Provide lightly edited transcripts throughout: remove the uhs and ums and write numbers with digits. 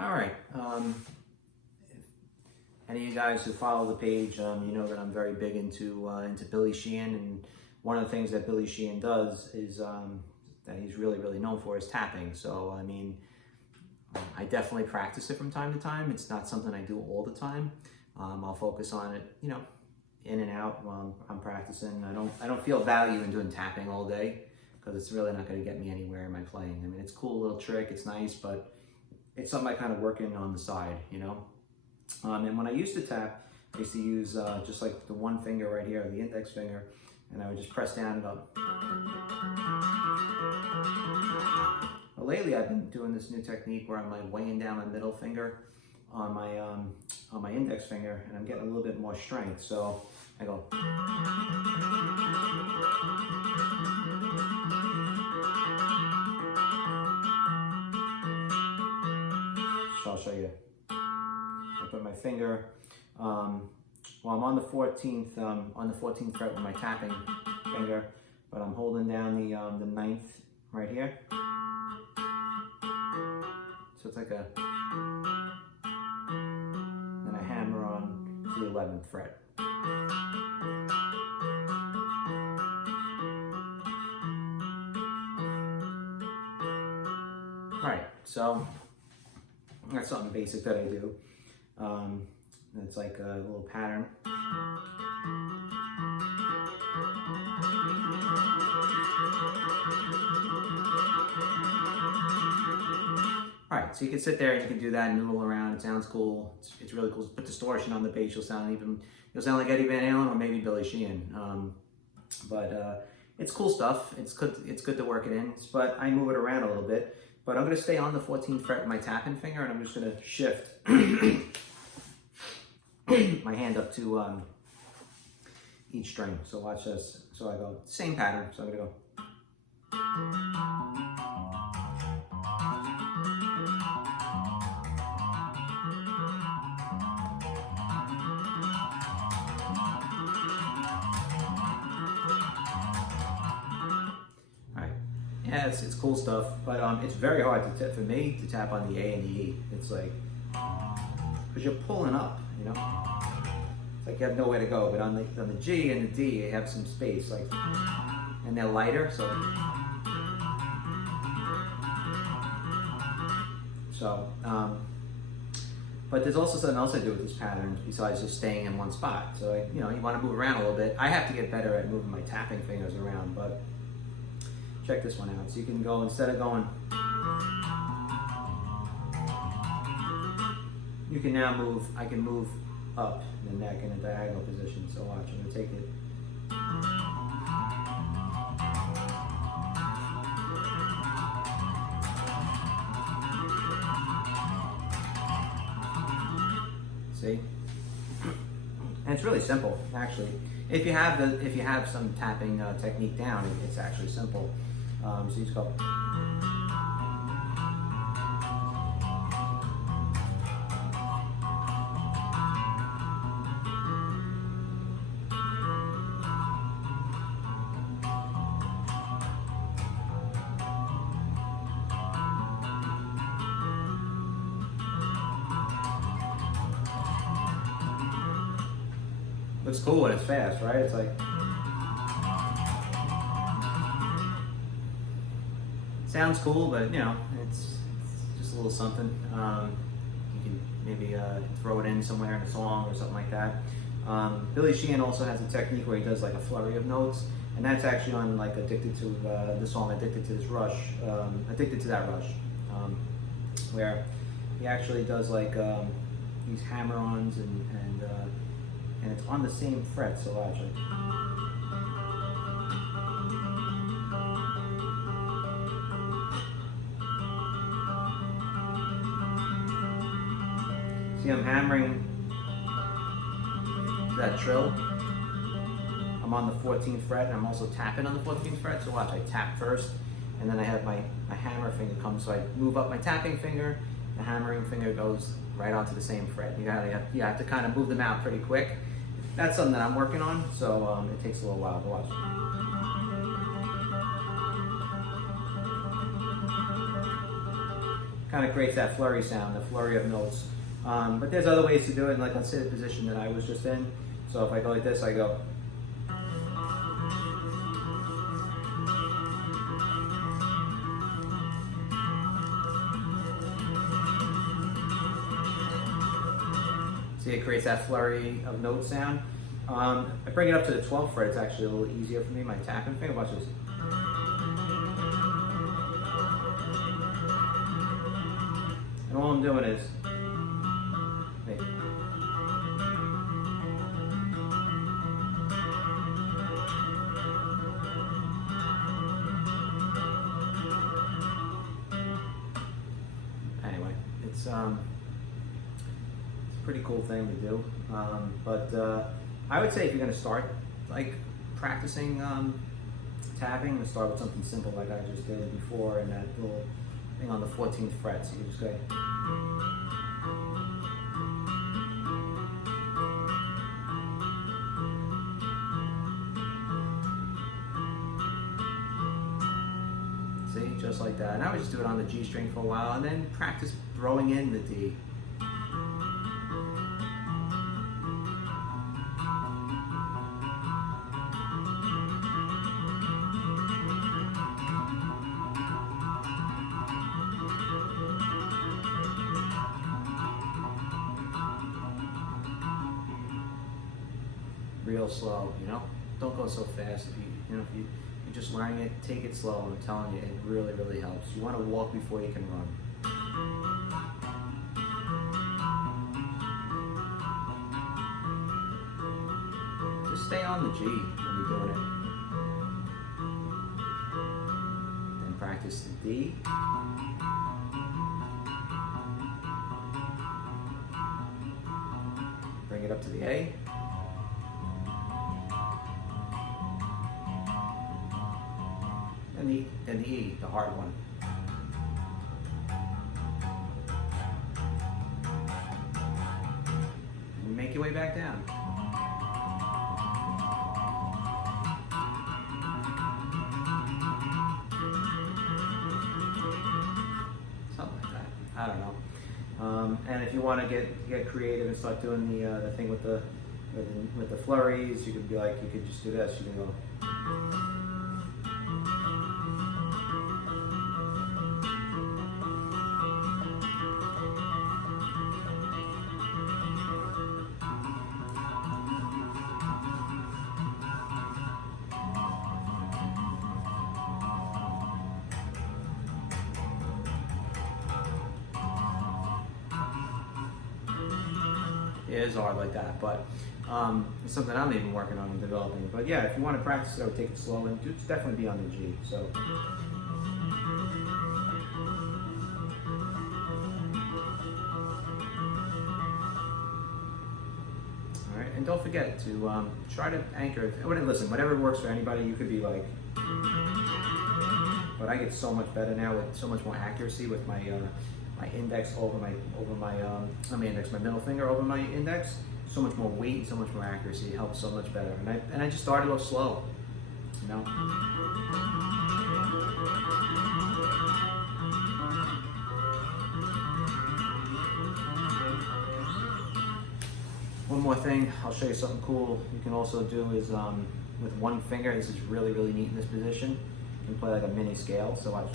All right. If any of you guys who follow the page, you know that I'm very big into Billy Sheehan, and one of the things that Billy Sheehan does is that he's really known for is tapping. So I mean, I definitely practice it from time to time. It's not something I do all the time. I'll focus on it, you know, in and out while I'm practicing. I don't feel value in doing tapping all day because it's really not going to get me anywhere in my playing. I mean, it's a cool little trick. It's nice, but it's something I kind of work in on the side, you know. And when I used to tap, I used to use just like the one finger right here, the index finger, and I would just press down and up. Well, lately I've been doing this new technique where I'm like weighing down my middle finger on my index finger, and I'm getting a little bit more strength. So I go. So I'll show you. I put my finger, well, I'm on the 14th fret with my tapping finger, but I'm holding down the 9th right here. So it's like a, then I hammer on to the 11th fret. Right, so that's something basic that I do. It's like a little pattern. All right, so you can sit there and you can do that and noodle around. It sounds cool. It's really cool. Put distortion on the bass. You'll sound like Eddie Van Halen or maybe Billy Sheehan. But it's cool stuff. It's good to work it in. But I move it around a little bit. But I'm going to stay on the 14th fret with my tapping finger, and I'm just going to shift my hand up to each string. So watch this. So I go same pattern. So I'm going to go. Yeah, it's cool stuff, but it's very hard for me to tap on the A and the E. It's like, because you're pulling up, you know? It's like you have nowhere to go, but on the G and the D, you have some space, like, and they're lighter, so but there's also something else I do with this pattern besides just staying in one spot. So, you know, you want to move around a little bit. I have to get better at moving my tapping fingers around, but check this one out. So you can go, instead of going, you can now move, I can move up the neck in a diagonal position. So watch, I'm going to take it. See? And it's really simple, actually. If you have some tapping technique down, it's actually simple. So you just go. Looks cool when it's fast, right? It's like, sounds cool, but you know, it's just a little something. You can maybe throw it in somewhere in a song or something like that. Billy Sheehan also has a technique where he does like a flurry of notes, and that's actually on like Addicted to the song Addicted to This Rush, Addicted to That Rush, where he actually does like these hammer-ons and it's on the same fret. So watch it. See, I'm hammering that trill. I'm on the 14th fret, and I'm also tapping on the 14th fret. So watch, I tap first, and then I have my hammer finger come. So I move up my tapping finger, the hammering finger goes right onto the same fret. You have to kind of move them out pretty quick. That's something that I'm working on, so it takes a little while to watch. kind of creates that flurry sound, the flurry of notes. But there's other ways to do it, and like let's say the position that I was just in. So if I go like this, I go. See, it creates that flurry of note sound. I bring it up to the 12th fret, it's actually a little easier for me, my tapping finger. Watch this. And all I'm doing is, wait. Anyway, it's a pretty cool thing to do. But I would say if you're going to start like practicing tapping, to start with something simple like I just did before, and that little thing on the 14th fret. So you just go. See, just like that. And I would just do it on the G string for a while, and then practice throwing in the D. Real slow, you know. Don't go so fast. If you're just learning it, take it slow. I'm telling you, it really, really helps. You want to walk before you can run. Just stay on the G when you're doing it. Then practice the D. Bring it up to the A. And the E, the hard one. And make your way back down. Something like that. I don't know. And if you want to get creative and start doing the thing with the flurries, you could just do this. You can go. It is hard like that, but it's something I'm even working on and developing. But yeah, if you want to practice it or take it slow, and it's definitely be on the G. So. All right, and don't forget to try to anchor. Listen, whatever works for anybody. You could be like, but I get so much better now with so much more accuracy with my index over my my middle finger over my index. So much more weight and so much more accuracy. It helps so much better. And I just started off slow, you know. One more thing, I'll show you something cool. You can also do is with one finger. This is really, really neat in this position. You can play like a mini scale. So watch.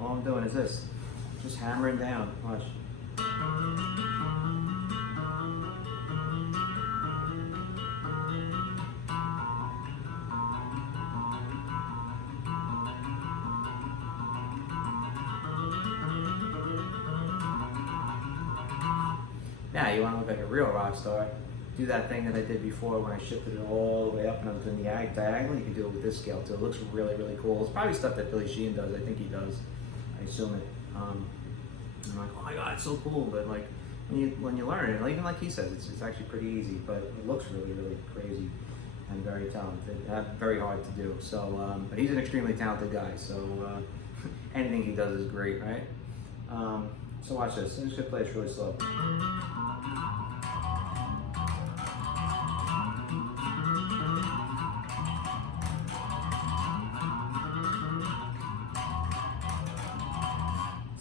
All I'm doing is this, just hammering down. Watch. Now you want to look like a real rock star, do that thing that I did before when I shifted it all the way up and I was doing the diagonal. You can do it with this scale too. It looks really, really cool. It's probably stuff that Billy Sheehan does. I think he does. I assume it. And I'm like, oh my god, it's so cool. But like when you learn it, even like he says, it's actually pretty easy. But it looks really, really crazy and very talented. Very hard to do. So, but he's an extremely talented guy. So anything he does is great, right? So watch this. I'm just gonna play this really slow.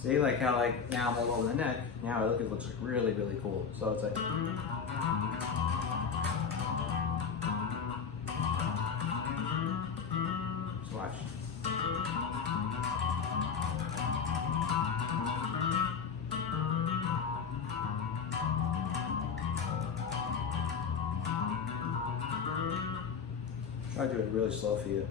See, like how like now I'm all over the neck. Now it looks like really, really cool. So it's like. Just watch. Try to do it really slow for you.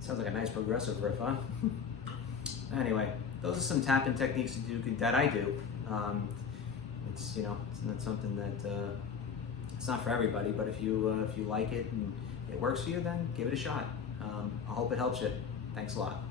Sounds like a nice progressive riff, huh? Anyway, those are some tapping techniques that I do. It's it's not something that it's not for everybody, but if you like it and it works for you, then give it a shot. I hope it helps you. Thanks a lot.